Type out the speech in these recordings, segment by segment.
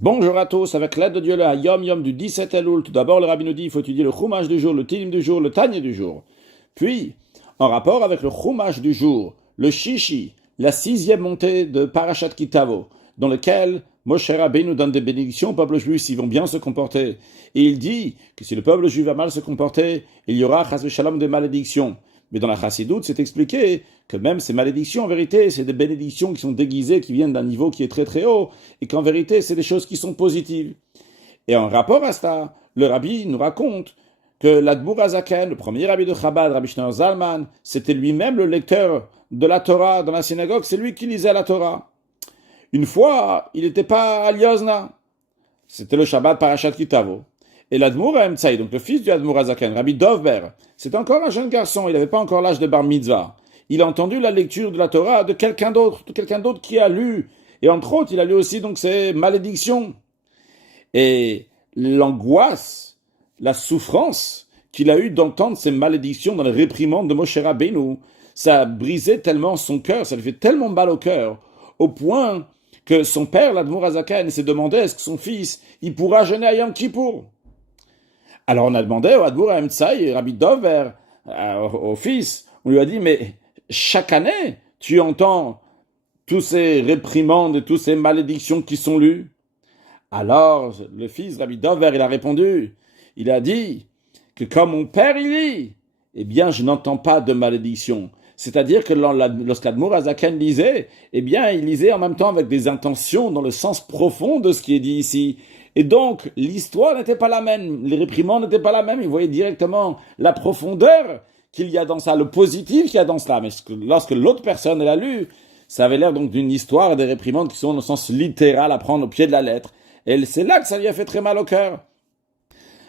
Bonjour à tous, avec l'aide de Dieu, le Yom Yom du 17 Elul. Tout d'abord, le Rabbi nous dit il faut étudier le Chumash du jour, le Tilim du jour, le Tanya du jour. Puis, en rapport avec le Chumash du jour, le Shishi, la sixième montée de Parashat Kitavo, dans lequel Moshe Rabbeinu nous donne des bénédictions au peuple juif s'ils vont bien se comporter. Et il dit que si le peuple juif va mal se comporter, il y aura chas v'shalom des malédictions. Mais dans la Chassidoute, c'est expliqué que même ces malédictions, en vérité, c'est des bénédictions qui sont déguisées, qui viennent d'un niveau qui est très très haut, et qu'en vérité, c'est des choses qui sont positives. Et en rapport à cela, le Rabbi nous raconte que l'Admour Azaken, le premier Rabbi de Chabad, Rabbi Shneur Zalman, c'était lui-même le lecteur de la Torah dans la synagogue, c'est lui qui lisait la Torah. Une fois, il n'était pas à Liozna, c'était le Shabbat Parashat Kitavo. Et l'Admour Emtsai, donc le fils du Admour Azaken, Rabbi Dovber, c'est encore un jeune garçon, il n'avait pas encore l'âge de bar mitzvah. Il a entendu la lecture de la Torah de quelqu'un d'autre qui a lu. Et entre autres, il a lu aussi donc ces malédictions. Et l'angoisse, la souffrance qu'il a eue d'entendre ces malédictions dans les réprimandes de Moshe Rabbeinu, ça a brisé tellement son cœur, ça lui fait tellement mal au cœur, au point que son père, l'Admour Azaken, s'est demandé est-ce que son fils, il pourra jeûner à Yom Kippour. Alors on a demandé au Admour Emtsai, Rabbi Dover, au fils, on lui a dit, mais chaque année, tu entends tous ces réprimandes et toutes ces malédictions qui sont lues. Alors le fils, Rabbi Dover, il a répondu, il a dit que comme mon père il lit, eh bien je n'entends pas de malédiction. C'est-à-dire que lorsqu'Admour Azaken lisait, eh bien il lisait en même temps avec des intentions dans le sens profond de ce qui est dit ici. Et donc, l'histoire n'était pas la même, les réprimandes n'étaient pas la même, il voyait directement la profondeur qu'il y a dans ça, le positif qu'il y a dans cela. Mais lorsque l'autre personne l'a lu, ça avait l'air donc d'une histoire des réprimandes qui sont dans le sens littéral à prendre au pied de la lettre. Et c'est là que ça lui a fait très mal au cœur.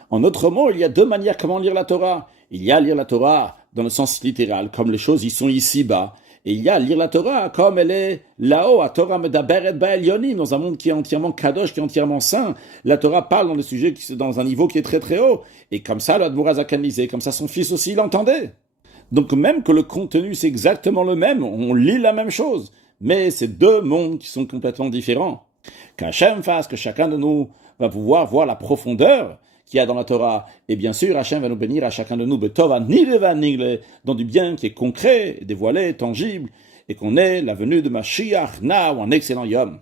En autre mot, il y a deux manières comment lire la Torah. Il y a lire la Torah dans le sens littéral, comme les choses y sont ici-bas. Et il y a lire la Torah comme elle est là-haut, à Torah Medaberet Ba'elyonim, dans un monde qui est entièrement kadosh, qui est entièrement saint. La Torah parle dans des sujets qui sont dans un niveau qui est très très haut. Et comme ça, l'Admour Azaken lisait, comme ça son fils aussi l'entendait. Donc même que le contenu c'est exactement le même, on lit la même chose. Mais c'est deux mondes qui sont complètement différents. Qu'Hachem fasse que chacun de nous va pouvoir voir la profondeur qu'il y a dans la Torah. Et bien sûr, Hachem va nous bénir à chacun de nous, Betova Nigle va Nigle, dans du bien qui est concret, dévoilé, tangible, et qu'on ait la venue de Mashiach, na, ou un excellent Yom.